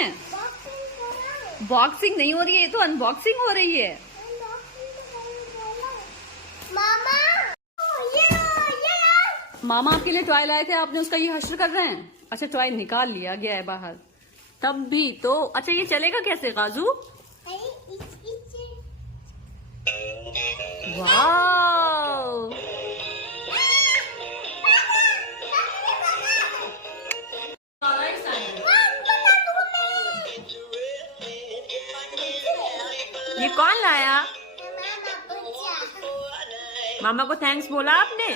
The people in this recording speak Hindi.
हैं? बॉक्सिंग नहीं हो रही है, ये तो अनबॉक्सिंग हो रही है। मामा आपके लिए टॉय लाए थे, आपने उसका ये हश्र कर रहे हैं। अच्छा, टॉय निकाल लिया गया है बाहर, तब भी तो। अच्छा, ये चलेगा कैसे गाजू? वाह, ये कौन लाया? मामा को थैंक्स बोला आपने?